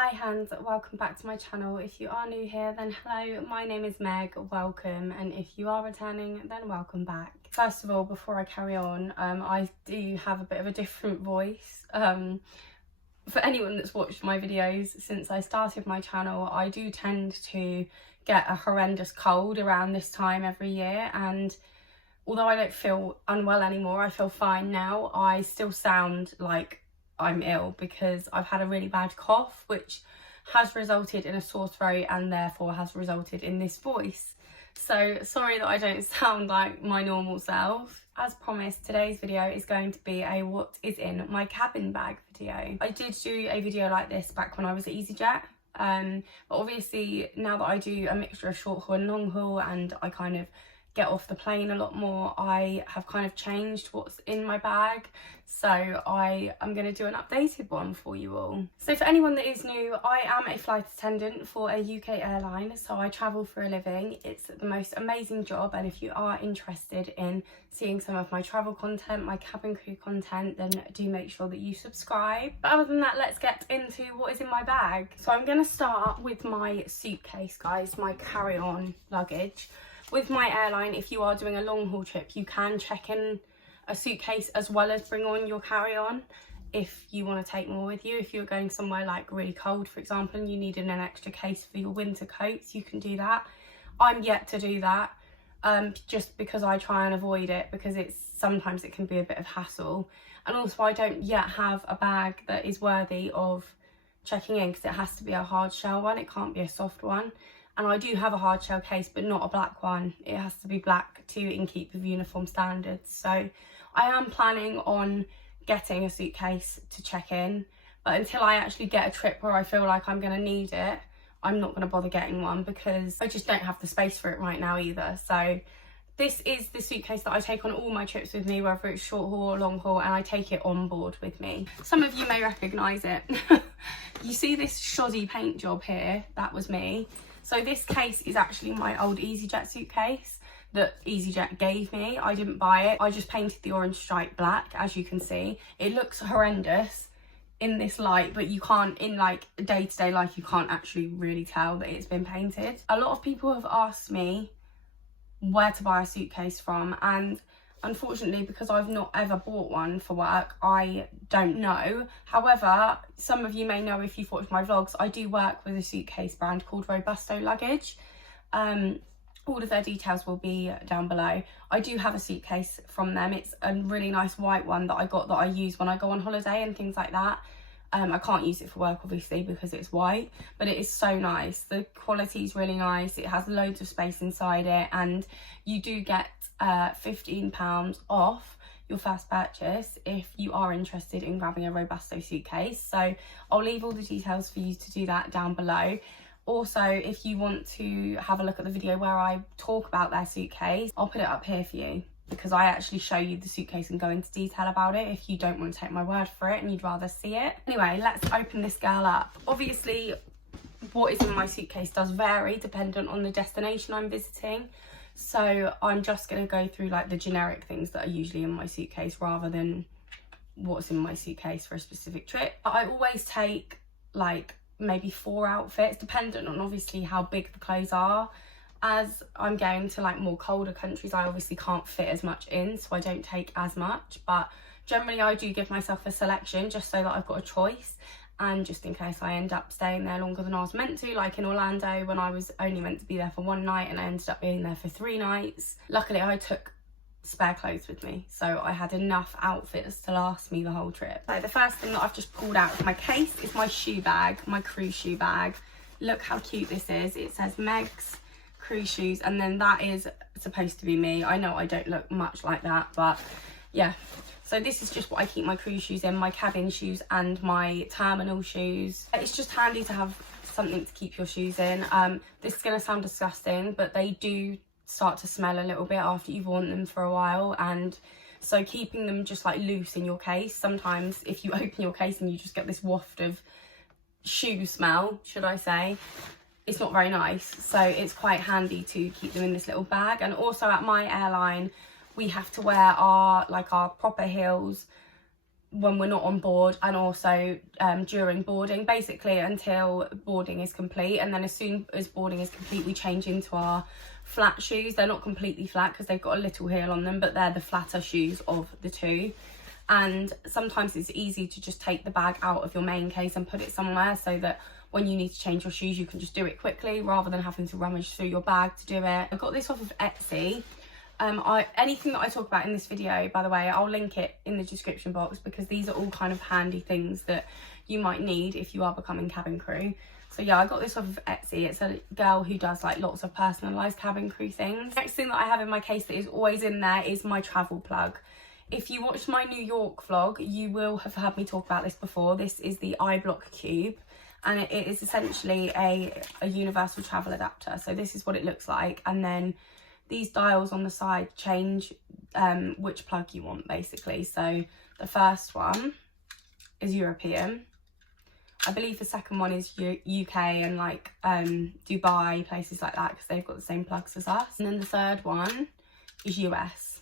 Hi hands, welcome back to my channel. If you are new here, then hello, my name is Meg, welcome, and if you are returning, then welcome back. First of all, before I carry on, I do have a bit of a different voice. For anyone that's watched my videos since I started my channel, I do tend to get a horrendous cold around this time every year, and although I don't feel unwell anymore, I feel fine now, I still sound like I'm ill because I've had a really bad cough, which has resulted in a sore throat and therefore has resulted in this voice. So sorry that I don't sound like my normal self. As promised, today's video is going to be a what is in my cabin bag video. I did do a video like this back when I was at EasyJet, but obviously now that I do a mixture of short haul and long haul and I kind of get off the plane a lot more, I have kind of changed what's in my bag, so I am going to do an updated one for you all. So for anyone that is new, I am a flight attendant for a UK airline, so I travel for a living. It's the most amazing job, and if you are interested in seeing some of my travel content, my cabin crew content, then do make sure that you subscribe. But other than that, let's get into what is in my bag. So I'm going to start with my suitcase, guys, my carry-on luggage. With my airline, if you are doing a long haul trip, you can check in a suitcase as well as bring on your carry-on if you want to take more with you. If you're going somewhere like really cold, for example, and you needed an extra case for your winter coats, you can do that. I'm yet to do that, just because I try and avoid it, because sometimes it can be a bit of hassle. And also I don't yet have a bag that is worthy of checking in, because it has to be a hard shell one, it can't be a soft one. And I do have a hard shell case, but not a black one. It has to be black to in keep with uniform standards. So I am planning on getting a suitcase to check in, but until I actually get a trip where I feel like I'm going to need it, I'm not going to bother getting one, because I just don't have the space for it right now either. So this is the suitcase that I take on all my trips with me, whether it's short haul or long haul, and I take it on board with me. Some of you may recognise it. You see this shoddy paint job here? That was me. So this case is actually my old EasyJet suitcase that EasyJet gave me. I didn't buy it. I just painted the orange stripe black, as you can see. It looks horrendous in this light, but you can't, in like day-to-day life, you can't actually really tell that it's been painted. A lot of people have asked me where to buy a suitcase from, and unfortunately, because I've not ever bought one for work, I don't know. However, some of you may know if you've watched my vlogs, I do work with a suitcase brand called Robusto Luggage. All of their details will be down below. I do have a suitcase from them. It's a really nice white one that I got that I use when I go on holiday and things like that. I can't use it for work obviously because it's white, but it is so nice. The quality is really nice. It has loads of space inside it, and you do get £15 off your first purchase if you are interested in grabbing a Robusto suitcase. So I'll leave all the details for you to do that down below. Also, if you want to have a look at the video where I talk about their suitcase, I'll put it up here for you, because I actually show you the suitcase and go into detail about it if you don't want to take my word for it and you'd rather see it. Anyway, let's open this girl up. Obviously, what is in my suitcase does vary dependent on the destination I'm visiting. So I'm just going to go through like the generic things that are usually in my suitcase rather than what's in my suitcase for a specific trip. I always take like maybe 4 outfits, dependent on obviously how big the clothes are. As I'm going to like more colder countries, I obviously can't fit as much in, so I don't take as much, but generally I do give myself a selection just so that I've got a choice, and just in case I end up staying there longer than I was meant to, like in Orlando when I was only meant to be there for 1 night and I ended up being there for 3 nights. Luckily I took spare clothes with me, so I had enough outfits to last me the whole trip. So the first thing that I've just pulled out of my case is my shoe bag, my cruise shoe bag. Look how cute this is. It says Meg's cruise shoes, and then that is supposed to be me. I know I don't look much like that, but yeah. So this is just what I keep my cruise shoes in, my cabin shoes and my terminal shoes. It's just handy to have something to keep your shoes in. This is going to sound disgusting, but they do start to smell a little bit after you've worn them for a while, and so keeping them just like loose in your case, sometimes if you open your case and you just get this waft of shoe smell, should I say, it's not very nice. So it's quite handy to keep them in this little bag. And also at my airline, we have to wear our proper heels when we're not on board, and also during boarding, basically until boarding is complete. And then as soon as boarding is complete, we change into our flat shoes. They're not completely flat because they've got a little heel on them, but they're the flatter shoes of the two. And sometimes it's easy to just take the bag out of your main case and put it somewhere, so that when you need to change your shoes, you can just do it quickly rather than having to rummage through your bag to do it. I got this off of Etsy. Anything that I talk about in this video, by the way, I'll link it in the description box, because these are all kind of handy things that you might need if you are becoming cabin crew. So yeah, I got this off of Etsy. It's a girl who does like lots of personalised cabin crew things. Next thing that I have in my case that is always in there is my travel plug. If you watched my New York vlog, you will have heard me talk about this before. This is the iBlock Cube, and it is essentially a universal travel adapter. So this is what it looks like, and then these dials on the side change which plug you want, basically. So the first one is European. I believe the second one is UK and like Dubai, places like that, because they've got the same plugs as us. And then the third one is US.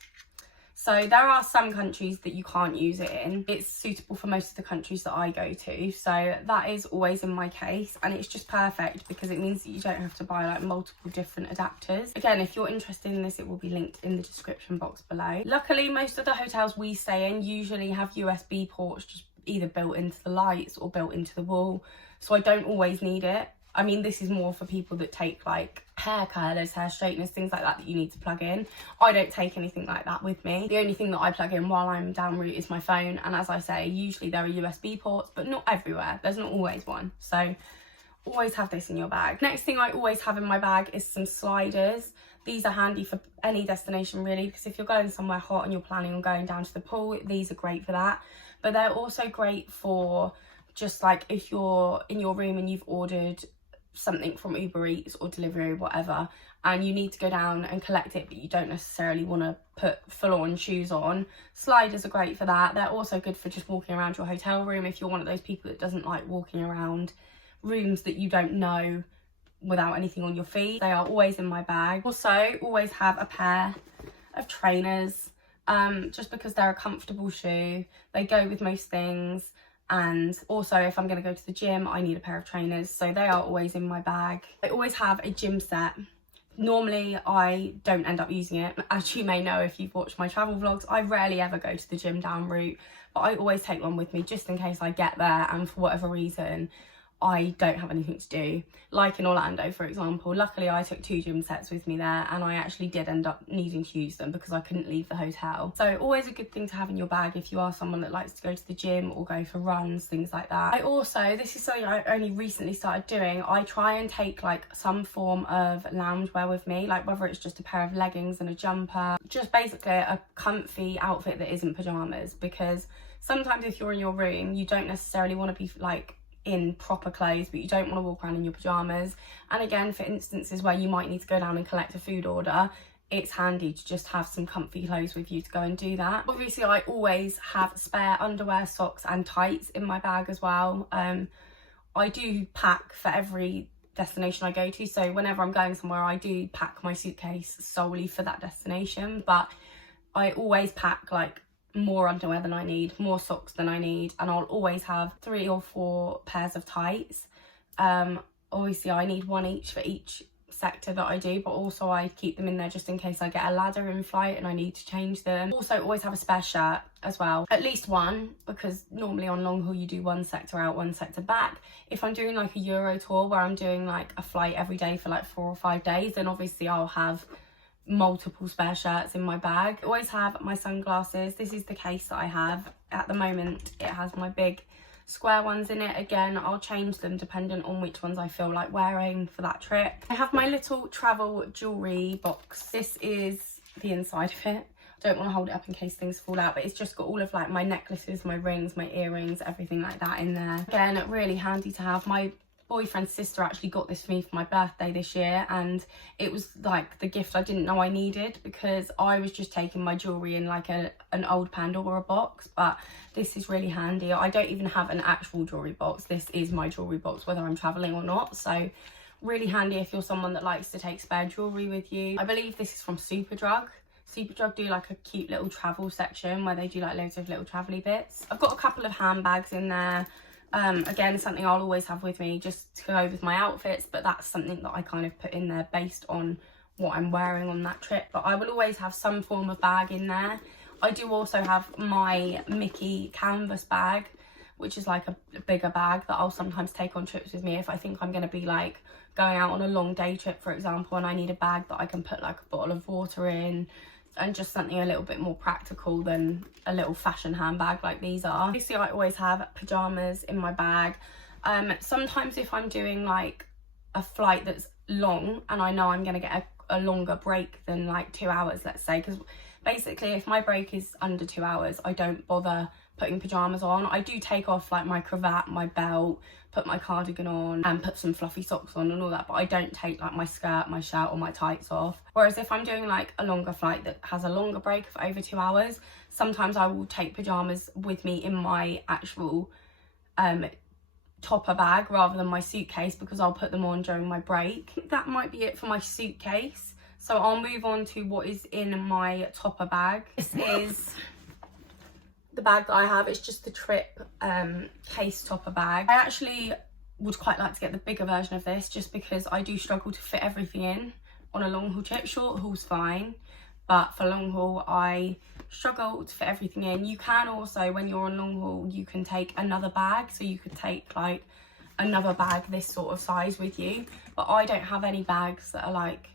So there are some countries that you can't use it in. It's suitable for most of the countries that I go to. So that is always in my case, and it's just perfect because it means that you don't have to buy like multiple different adapters. Again, if you're interested in this, it will be linked in the description box below. Luckily, most of the hotels we stay in usually have USB ports just either built into the lights or built into the wall. So I don't always need it. I mean, this is more for people that take like hair curlers, hair straighteners, things like that you need to plug in. I don't take anything like that with me. The only thing that I plug in while I'm down route is my phone. And as I say, usually there are USB ports, but not everywhere. There's not always one. So always have this in your bag. Next thing I always have in my bag is some sliders. These are handy for any destination really, because if you're going somewhere hot and you're planning on going down to the pool, these are great for that. But they're also great for just like if you're in your room and you've ordered something from Uber Eats or delivery or whatever, and you need to go down and collect it, but you don't necessarily want to put full-on shoes on. Sliders are great for that. They're also good for just walking around your hotel room if you're one of those people that doesn't like walking around rooms that you don't know without anything on your feet. They are always in my bag. Also, always have a pair of trainers, just because they're a comfortable shoe. They go with most things. And also, if I'm going to go to the gym, I need a pair of trainers, so they are always in my bag. I always have a gym set. Normally I don't end up using it. As you may know if you've watched my travel vlogs, I rarely ever go to the gym down route, but I always take one with me just in case I get there and for whatever reason I don't have anything to do. Like in Orlando, for example, luckily I took 2 gym sets with me there, and I actually did end up needing to use them because I couldn't leave the hotel. So always a good thing to have in your bag if you are someone that likes to go to the gym or go for runs, things like that. I also, this is something I only recently started doing, I try and take like some form of loungewear with me, like whether it's just a pair of leggings and a jumper, just basically a comfy outfit that isn't pajamas, because sometimes if you're in your room, you don't necessarily want to be like in proper clothes, but you don't want to walk around in your pajamas. And again, for instances where you might need to go down and collect a food order, it's handy to just have some comfy clothes with you to go and do that. Obviously, I always have spare underwear, socks and tights in my bag as well. I do pack for every destination I go to, so whenever I'm going somewhere I do pack my suitcase solely for that destination, but I always pack like more underwear than I need, more socks than I need, and I'll always have 3 or 4 pairs of tights. Obviously I need one each for each sector that I do, but also I keep them in there just in case I get a ladder in flight and I need to change them. Also always have a spare shirt as well, at least one, because normally on long haul you do one sector out, one sector back. If I'm doing like a Euro tour where I'm doing like a flight every day for like 4 or 5 days, then obviously I'll have multiple spare shirts in my bag. I always have my sunglasses. This is the case that I have at the moment. It has my big square ones in it. Again, I'll change them dependent on which ones I feel like wearing for that trip. I have my little travel jewellery box. This is the inside of it. I don't want to hold it up in case things fall out, but it's just got all of like my necklaces, my rings, my earrings, everything like that in there. Again, really handy to have. My boyfriend's sister actually got this for me for my birthday this year, and it was like the gift I didn't know I needed, because I was just taking my jewellery in like an old Pandora box, but this is really handy. I don't even have an actual jewellery box. This is my jewellery box whether I'm travelling or not, so really handy if you're someone that likes to take spare jewellery with you. I believe this is from Superdrug. Superdrug do like a cute little travel section where they do like loads of little travel-y bits. I've got a couple of handbags in there. Again, something I'll always have with me just to go with my outfits, but that's something that I kind of put in there based on what I'm wearing on that trip. But I will always have some form of bag in there. I do also have my Mickey canvas bag, which is like a bigger bag that I'll sometimes take on trips with me if I think I'm going to be like going out on a long day trip, for example, and I need a bag that I can put like a bottle of water in, and just something a little bit more practical than a little fashion handbag like these are. Obviously, I always have pyjamas in my bag. Sometimes if I'm doing like a flight that's long and I know I'm going to get a longer break than like 2 hours, let's say, because basically if my break is under 2 hours, I don't bother putting pyjamas on. I do take off like my cravat, my belt, put my cardigan on and put some fluffy socks on and all that, but I don't take like my skirt, my shirt or my tights off. Whereas if I'm doing like a longer flight that has a longer break of over 2 hours, sometimes I will take pyjamas with me in my actual topper bag rather than my suitcase, because I'll put them on during my break. That might be it for my suitcase, so I'll move on to what is in my topper bag. This is the bag that I have. It's just the Trip case topper bag. I actually would quite like to get the bigger version of this, just because I do struggle to fit everything in on a long haul trip. Short haul's fine, but for long haul I struggle to fit everything in. You can also, when you're on long haul, you can take another bag, so you could take like another bag this sort of size with you, but I don't have any bags that are like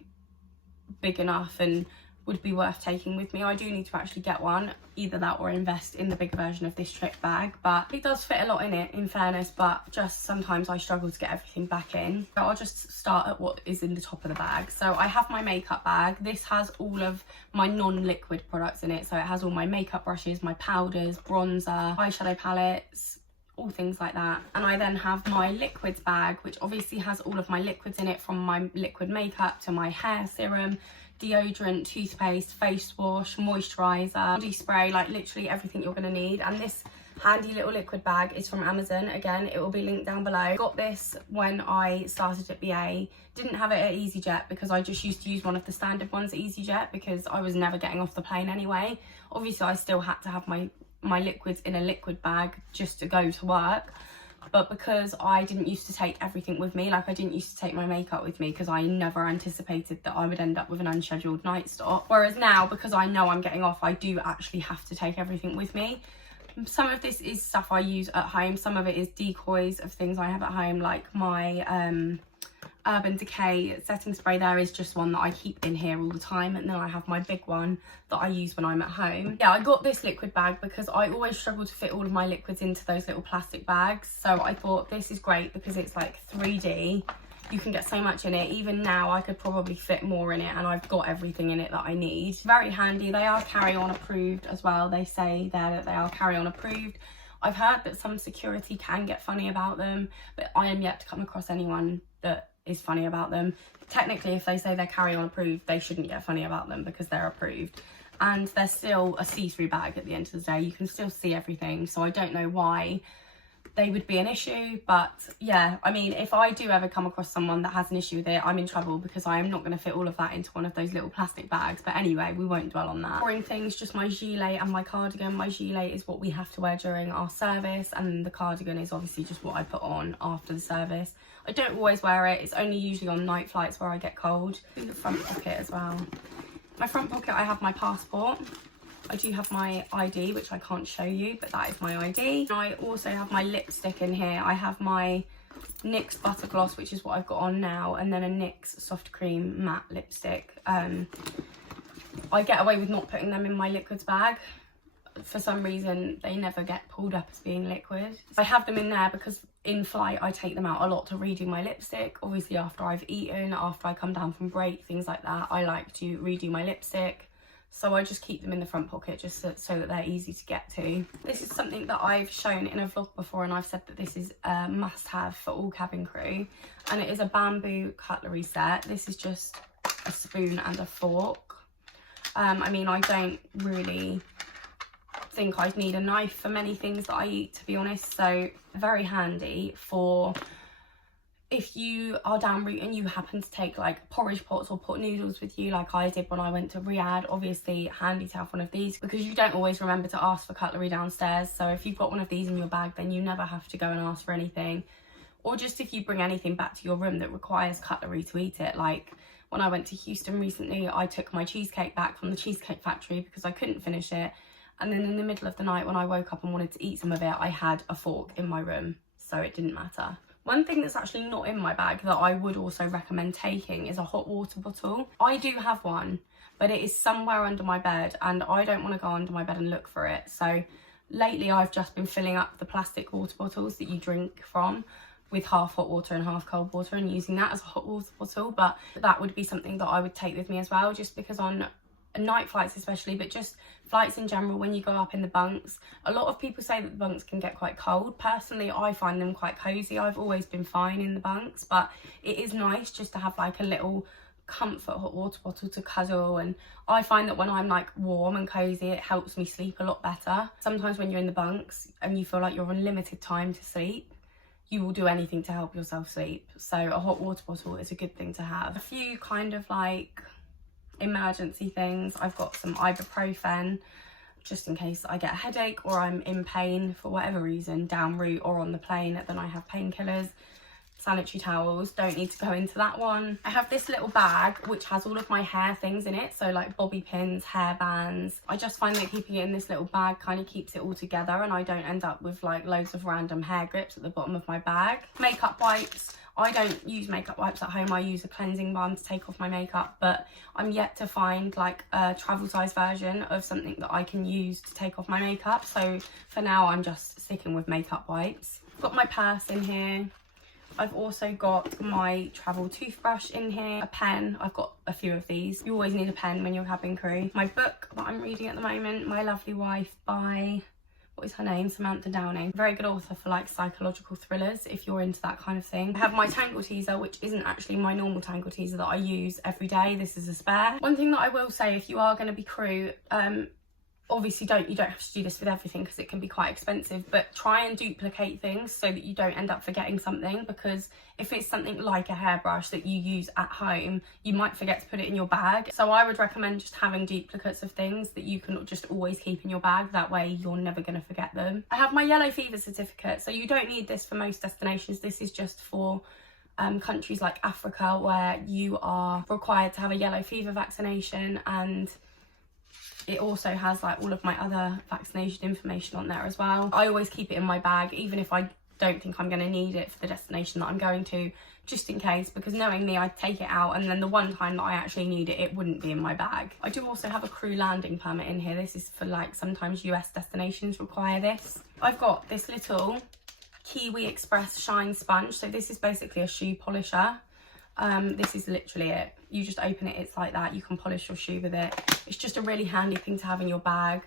big enough and would be worth taking with me. I do need to actually get one, either that or invest in the big version of this Trip bag, but it does fit a lot in it, in fairness, but just sometimes I struggle to get everything back in. So I'll just start at what is in the top of the bag. So I have my makeup bag. This has all of my non-liquid products in it, so it has all my makeup brushes, my powders, bronzer, eyeshadow palettes, all things like that. And I then have my liquids bag, which obviously has all of my liquids in it, from my liquid makeup to my hair serum, deodorant, toothpaste, face wash, moisturizer, body spray, like literally everything you're going to need. And this handy little liquid bag is from Amazon. Again, it will be linked down below. Got this when I started at BA. Didn't have it at EasyJet because I just used to use one of the standard ones at EasyJet because I was never getting off the plane anyway. Obviously I still had to have my liquids in a liquid bag just to go to work, but because I didn't used to take everything with me, like I didn't used to take my makeup with me because I never anticipated that I would end up with an unscheduled night stop. Whereas now, because I know I'm getting off, I do actually have to take everything with me. Some of this is stuff I use at home, some of it is decoys of things I have at home, like my Urban Decay setting spray. There is just one that I keep in here all the time, and then I have my big one that I use when I'm at home. Yeah, I got this liquid bag because I always struggle to fit all of my liquids into those little plastic bags, so I thought this is great because it's like 3D. You can get so much in it. Even now I could probably fit more in it, and I've got everything in it that I need. Very handy. They are carry-on approved as well. They say there that they are carry-on approved. I've heard that some security can get funny about them, but I am yet to come across anyone that is funny about them. Technically, if they say they're carry-on approved, they shouldn't get funny about them because they're approved. And they're still a see-through bag at the end of the day. You can still see everything, so I don't know why they would be an issue. But yeah, I mean, if I do ever come across someone that has an issue with it, I'm in trouble because I am not going to fit all of that into one of those little plastic bags. But anyway, we won't dwell on that. Boring things, just my gilet and my cardigan. My gilet is what we have to wear during our service, and the cardigan is obviously just what I put on after the service. I don't always wear it. It's only usually on night flights where I get cold. In the front pocket as well. My front pocket, I have my passport. I do have my ID, which I can't show you, but that is my ID. I also have my lipstick in here. I have my NYX Butter Gloss, which is what I've got on now, and then a NYX Soft Cream Matte Lipstick. I get away with not putting them in my liquids bag. For some reason, they never get pulled up as being liquid. I have them in there because in flight, I take them out a lot to redo my lipstick. Obviously, after I've eaten, after I come down from break, things like that, I like to redo my lipstick. So I just keep them in the front pocket just so that they're easy to get to. This is something that I've shown in a vlog before, and I've said that this is a must-have for all cabin crew. And it is a bamboo cutlery set. This is just a spoon and a fork. I mean, I don't really think I'd need a knife for many things that I eat, to be honest. So very handy for if you are down route and you happen to take like porridge pots or pot noodles with you, like I did when I went to Riyadh, obviously handy to have one of these because you don't always remember to ask for cutlery downstairs. So if you've got one of these in your bag, then you never have to go and ask for anything. Or just if you bring anything back to your room that requires cutlery to eat it. Like when I went to Houston recently, I took my cheesecake back from the Cheesecake Factory because I couldn't finish it. And then in the middle of the night when I woke up and wanted to eat some of it, I had a fork in my room, so it didn't matter. One thing that's actually not in my bag that I would also recommend taking is a hot water bottle. I do have one, but it is somewhere under my bed and I don't want to go under my bed and look for it. So lately I've just been filling up the plastic water bottles that you drink from with half hot water and half cold water and using that as a hot water bottle. But that would be something that I would take with me as well, just because on night flights especially, but just flights in general, when you go up in the bunks, a lot of people say that the bunks can get quite cold. Personally, I find them quite cozy. I've always been fine in the bunks, but it is nice just to have like a little comfort hot water bottle to cuddle. And I find that when I'm like warm and cozy, it helps me sleep a lot better. Sometimes when you're in the bunks and you feel like you're on limited time to sleep, you will do anything to help yourself sleep. So a hot water bottle is a good thing to have. A few kind of like emergency things. I've got some ibuprofen just in case I get a headache or I'm in pain for whatever reason, down route or on the plane, then I have painkillers. Sanitary towels, don't need to go into that one. I have this little bag which has all of my hair things in it, so like bobby pins, hair bands. I just find that keeping it in this little bag kind of keeps it all together and I don't end up with like loads of random hair grips at the bottom of my bag. Makeup wipes. I don't use makeup wipes at home, I use a cleansing balm to take off my makeup, but I'm yet to find like a travel size version of something that I can use to take off my makeup. So for now I'm just sticking with makeup wipes. I've got my purse in here. I've also got my travel toothbrush in here, a pen. I've got a few of these. You always need a pen when you're cabin crew. My book that I'm reading at the moment, My Lovely Wife by, what is her name? Samantha Downing. Very good author for like psychological thrillers if you're into that kind of thing. I have my tangle teaser, which isn't actually my normal tangle teaser that I use every day. This is a spare. One thing that I will say, if you are going to be crew, obviously you don't have to do this with everything because it can be quite expensive, but try and duplicate things so that you don't end up forgetting something, because if it's something like a hairbrush that you use at home, you might forget to put it in your bag. So I would recommend just having duplicates of things that you can just always keep in your bag. That way you're never going to forget them. I have my yellow fever certificate, so you don't need this for most destinations. This is just for countries like Africa where you are required to have a yellow fever vaccination, and it also has like all of my other vaccination information on there as well. I always keep it in my bag, even if I don't think I'm going to need it for the destination that I'm going to, just in case, because knowing me, I'd take it out and then the one time that I actually need it, it wouldn't be in my bag. I do also have a crew landing permit in here. This is for like, sometimes US destinations require this. I've got this little Kiwi Express Shine Sponge. So this is basically a shoe polisher. This is literally it. You just open it, it's like that. You can polish your shoe with it. It's just a really handy thing to have in your bag.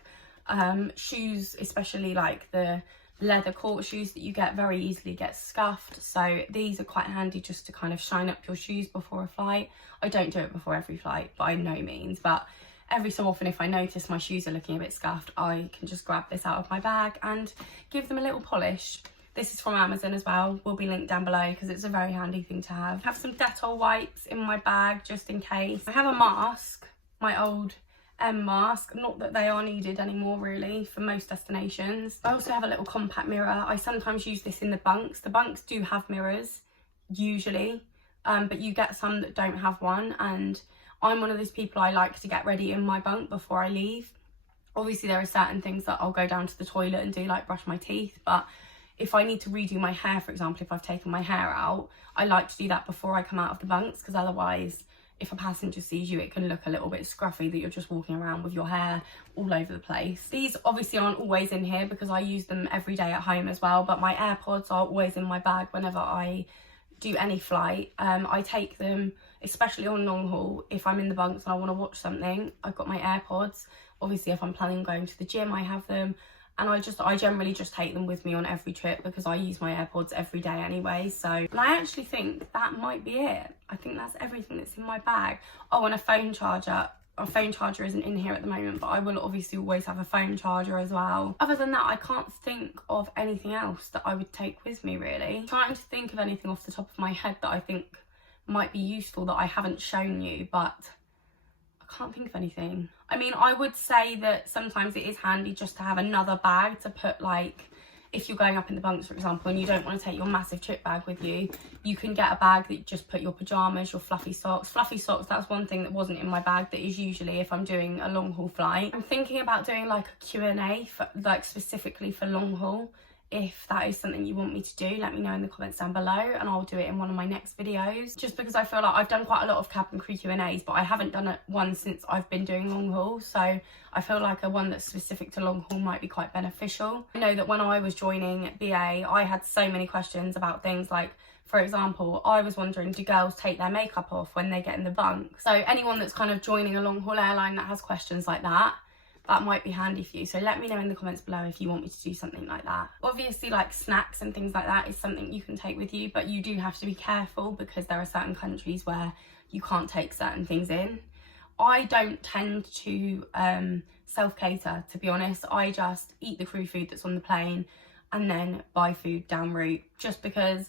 Shoes, especially like the leather court shoes that you get, very easily get scuffed. So these are quite handy just to kind of shine up your shoes before a flight. I don't do it before every flight by no means, but every so often if I notice my shoes are looking a bit scuffed, I can just grab this out of my bag and give them a little polish. This is from Amazon as well, will be linked down below because it's a very handy thing to have. I have some Dettol wipes in my bag just in case. I have a mask, my old M mask, not that they are needed anymore really for most destinations. I also have a little compact mirror. I sometimes use this in the bunks. The bunks do have mirrors, usually, but you get some that don't have one, and I'm one of those people, I like to get ready in my bunk before I leave. Obviously there are certain things that I'll go down to the toilet and do, like brush my teeth, but if I need to redo my hair, for example, if I've taken my hair out, I like to do that before I come out of the bunks, because otherwise, if a passenger sees you, it can look a little bit scruffy that you're just walking around with your hair all over the place. These obviously aren't always in here because I use them every day at home as well, but my AirPods are always in my bag whenever I do any flight. I take them, especially on long haul, if I'm in the bunks and I want to watch something, I've got my AirPods. Obviously, if I'm planning on going to the gym, I have them. And I generally just take them with me on every trip because I use my AirPods every day anyway. So, and I actually think that might be it. I think that's everything that's in my bag. Oh, and a phone charger. our phone charger isn't in here at the moment, but I will obviously always have a phone charger as well. Other than that, I can't think of anything else that I would take with me, really. I'm trying to think of anything off the top of my head that I think might be useful that I haven't shown you, but I can't think of anything. I mean, I would say that sometimes it is handy just to have another bag to put, like, if you're going up in the bunks, for example, and you don't want to take your massive trip bag with you, you can get a bag that you just put your pyjamas, your fluffy socks. Fluffy socks, that's one thing that wasn't in my bag that is usually if I'm doing a long haul flight. I'm thinking about doing like a Q&A for, like, specifically for long haul. If that is something you want me to do, let me know in the comments down below and I'll do it in one of my next videos. Just because I feel like I've done quite a lot of cabin crew Q&As, but I haven't done one since I've been doing long haul. So I feel like a one that's specific to long haul might be quite beneficial. I know that when I was joining BA, I had so many questions about things like, for example, I was wondering, do girls take their makeup off when they get in the bunk? So anyone that's kind of joining a long haul airline that has questions like that might be handy for you. So let me know in the comments below if you want me to do something like that. Obviously, like snacks and things like that is something you can take with you, but you do have to be careful because there are certain countries where you can't take certain things in. I don't tend to self-cater, to be honest. I just eat the crew food that's on the plane and then buy food en route, just because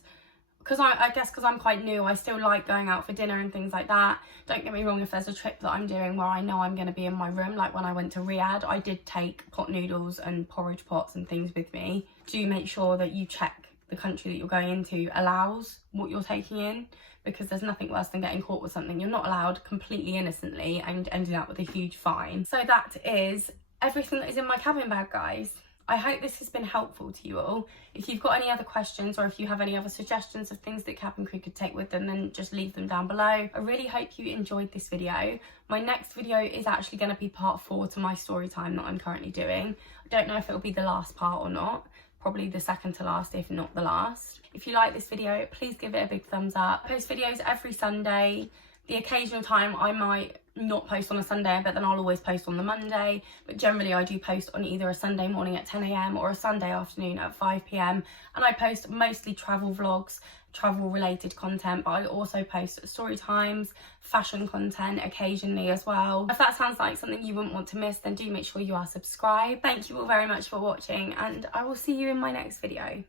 I guess because I'm quite new, I still like going out for dinner and things like that. Don't get me wrong, if there's a trip that I'm doing where I know I'm going to be in my room, like when I went to Riyadh, I did take pot noodles and porridge pots and things with me. Do make sure that you check the country that you're going into allows what you're taking in, because there's nothing worse than getting caught with something you're not allowed completely innocently and ending up with a huge fine. So that is everything that is in my cabin bag, guys. I hope this has been helpful to you all. If you've got any other questions or if you have any other suggestions of things that cabin crew could take with them, then just leave them down below. I really hope you enjoyed this video. My next video is actually going to be part 4 to my story time that I'm currently doing. I don't know if it'll be the last part or not. Probably the second to last, if not the last. If you like this video, please give it a big thumbs up. I post videos every Sunday. The occasional time I might not post on a Sunday, but then I'll always post on the Monday. But generally I do post on either a Sunday morning at 10 AM or a Sunday afternoon at 5 PM. And I post mostly travel vlogs, travel related content, but I also post story times, fashion content occasionally as well. If that sounds like something you wouldn't want to miss, then do make sure you are subscribed. Thank you all very much for watching and I will see you in my next video.